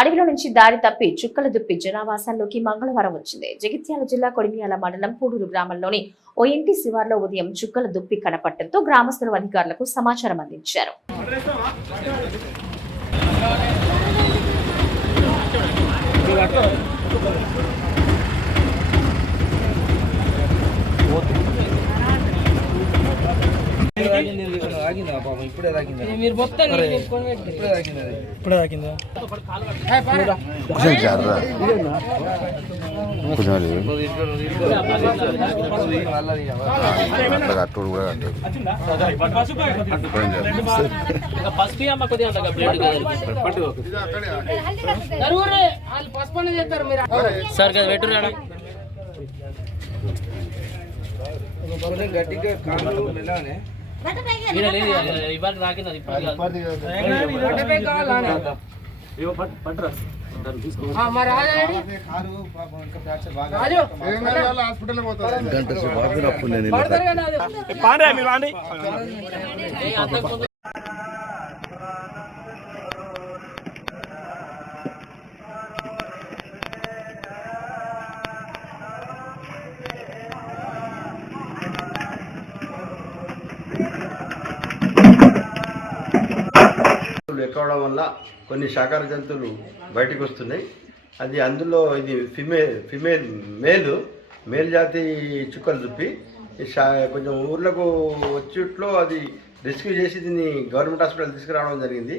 అడవిలో నుంచి దారి తప్పి చుక్కల దుప్పి జనావాసాల్లోకి మంగళవారం వచ్చింది. జగిత్యాల జిల్లా కొడిమియాల మండలం పూడూరు గ్రామంలోని ఓ ఇంటి శివార్లో ఉదయం చుక్కల దుప్పి కనపడటంతో గ్రామస్తులు అధికారులకు సమాచారం అందించారు. కూడా. పసుపు అమ్మ కొద్దిగా అంత బ్లేడ్ మీరు. సార్ కదా పెట్టు గట్టిగా కాళ్ళు మెల్లగానే ఇవాళ రాకింది ఇప్పుడు గంట సేపు ఆపిన అప్పుడు జంతువులు ఎక్కువడం వల్ల కొన్ని శాకార జంతువులు బయటకు వస్తున్నాయి. అది అందులో ఇది ఫిమేల్ ఫిమేల్ మేలు మేల్ జాతి చుక్కలు చుప్పి కొంచెం ఊర్లకు వచ్చేట్లో అది రెస్క్యూ చేసి దీన్ని గవర్నమెంట్ హాస్పిటల్ తీసుకురావడం జరిగింది.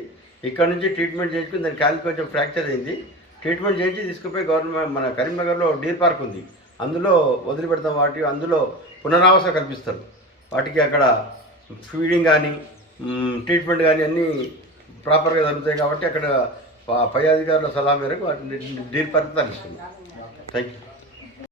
ఇక్కడ నుంచి ట్రీట్మెంట్ చేయించుకుని దాని కాలు కొంచెం ఫ్రాక్చర్ అయింది. ట్రీట్మెంట్ చేయించి తీసుకుపోయి గవర్నమెంట్ మన కరీంనగర్లో డీర్ పార్క్ ఉంది. అందులో వదిలిపెడతాం వాటి అందులో పునరావాసం కల్పిస్తారు. వాటికి అక్కడ ఫీడింగ్ కానీ ట్రీట్మెంట్ కానీ అన్నీ ప్రాపర్గా జరుగుతాయి కాబట్టి అక్కడ ప- అధికారుల సలహా మేరకు వాటిని డీల్ పరిస్థితి తరలిస్తుంది థ్యాంక్ యూ